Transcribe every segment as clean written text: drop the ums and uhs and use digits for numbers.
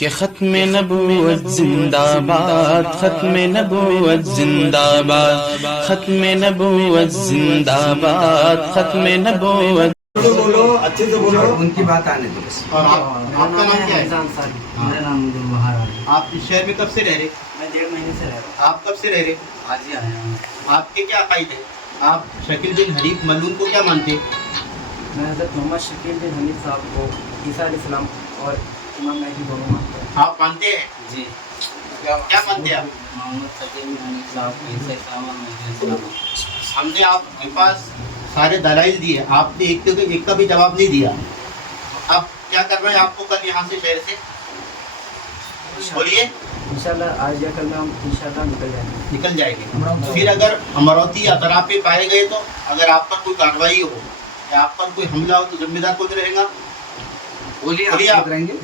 कि खत्म नबूवत जिंदाबाद, खत्म नबूवत जिंदाबाद, खत्म नबूवत जिंदाबाद, खत्म नबूवत। बोलो अच्छे से बोलो, उनकी बात आने दो बस। और आपका नाम क्या है? मेरा नाम बहार है। आप इस शहर में कब से रह रहे? मैं 1.5 महीने से रह रहा हूँ। आप कब से रह रहे? आज ही आया हूँ। आपके क्या अकायदे हैं? आप शकील बिन हनीफ मलून को क्या मानते हैं? मैं हज़रत मोहम्मद शकील बिन हनीफ साहब को ईसा अलैहिस्सलाम और इमाम मेहदी दोनों मानता हूँ। आप मानते हैं? जी। क्या मानते हैं आप? मोहम्मद शकील बिन हनीफ साहब को ईसा अलैहिस्सलाम और मेहदी अलैहिस्सलाम। हमने आपके पास सारे दलाइल दिए, आपने एक का भी जवाब नहीं दिया। अब क्या कर रहे हैं? आपको कल यहाँ से शहर से बोलिए इंशाल्लाह आज या कल में हम इंशाल्लाह निकल जाएंगे। फिर अगर अमरावती या तराब पे पाए गए तो अगर आप पर कोई कार्रवाई हो या आप पर कोई हमला हो तो जिम्मेदार कौन रहेगा? बोलिए आप रहेंगे।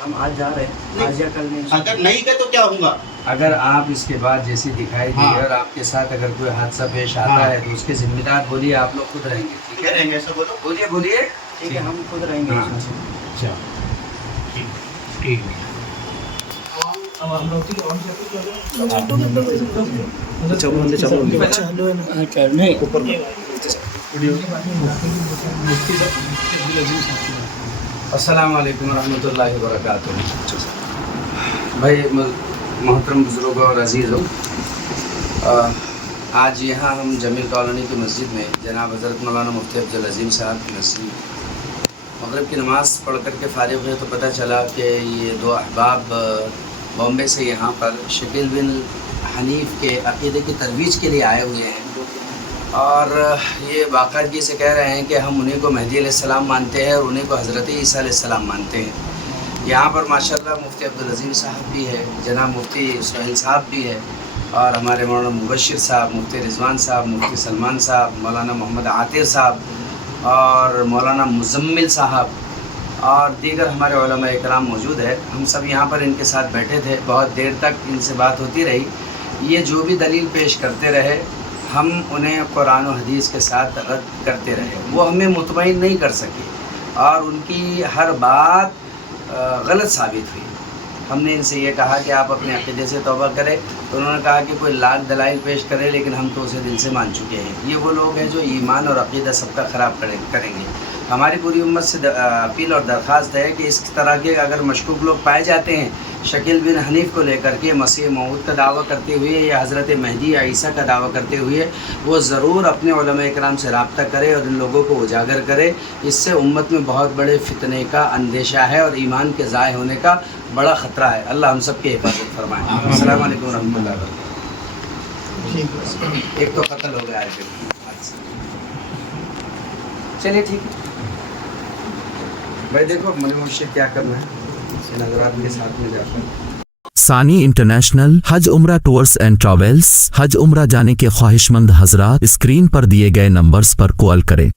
हम आज जा रहे हैं, आज या कल में। अगर नहीं गए तो क्या होगा? अगर आप इसके बाद जैसे दिखाई दी और आपके साथ अगर कोई हादसा पेश आता है तो उसके जिम्मेदार बोलिए आप लोग खुद रहेंगे। ठीक है, रहेंगे ऐसा बोलो। बोलिए बोलिए। ठीक है, हम खुद रहेंगे। अच्छा ठीक है। अस्सलाम वालेकुम रहमतुल्लाहि व बरकातुहू। भाई मोहतरम बुजुर्गों और अजीज़ों, आज यहाँ हम जमील कॉलोनी की मस्जिद में जनाब हज़रत मौलाना मुफ्ती अब्दुल अज़ीम साहब की मस्जिद मगरिब की नमाज़ पढ़ कर के फ़ारिग़ हुए तो पता चला कि ये दो अहबाब बॉम्बे से यहाँ पर शकील बिन हनीफ के अक़ीदे की तरवीज के लिए आए हुए हैं और ये बाकायदगी से कह रहे हैं कि हम उन्हीं को मेहदी अलैहिस्सलाम मानते हैं और उन्हीं को हज़रत ईसा अलैहिस्सलाम मानते हैं। यहाँ पर माशाल्लाह मुफ्ती अब्दुल अज़ीम साहब भी है, जनाब मुफ्ती सुहेल साहब भी है और हमारे मौलाना मुबशिर साहब, मुफ्ती रिजवान साहब, मुफ्ती सलमान साहब, मौलाना मोहम्मद आतिर साहब और मौलाना मुज़म्मिल साहब और दीगर हमारे उलमा इकराम मौजूद है। हम सब यहाँ पर इनके साथ बैठे थे, बहुत देर तक इनसे बात होती रही। ये जो भी दलील पेश करते रहे हम उन्हें कुरान और हदीस के साथ रद्द करते रहे। वो हमें मुतमईन नहीं कर सके और उनकी हर बात गलत साबित हुई। हमने इनसे ये कहा कि आप अपने अक़ीदे से तौबा करें तो उन्होंने कहा कि कोई लाख दलाइल पेश करे लेकिन हम तो उसे दिल से मान चुके हैं। ये वो लोग हैं जो ईमान और अक़ीदा सबका ख़राब करेंगे। हमारी पूरी उम्मत से अपील और दरख्वास्त है कि इस तरह के अगर मशकूक लोग पाए जाते हैं शकील बिन हनीफ को लेकर के मसीह मऊद का दावा करते हुए या हज़रत मेहदी या ईसा का दावा करते हुए, वो ज़रूर अपने उलमा इकराम से रब्ता करे और इन लोगों को उजागर करे। इससे उम्मत में बहुत बड़े फितने का अंदेशा है और ईमान के ज़ाय होने का बड़ा ख़तरा है। अल्लाह हम सब की हिफाजत फरमाए। अस्सलाम वालेकुम रहमतुल्लाहि व बरकातुहू। एक तो कत्ल हो गया है। चलिए ठीक है भाई, देखो मुझे मुझसे क्या करना है नज़रात के साथ में जाकर। सानी इंटरनेशनल हज उम्रा टूर्स एंड ट्रैवल्स। हज उम्रा जाने के ख्वाहिशमंद हजरात स्क्रीन पर दिए गए नंबर्स पर कॉल करें।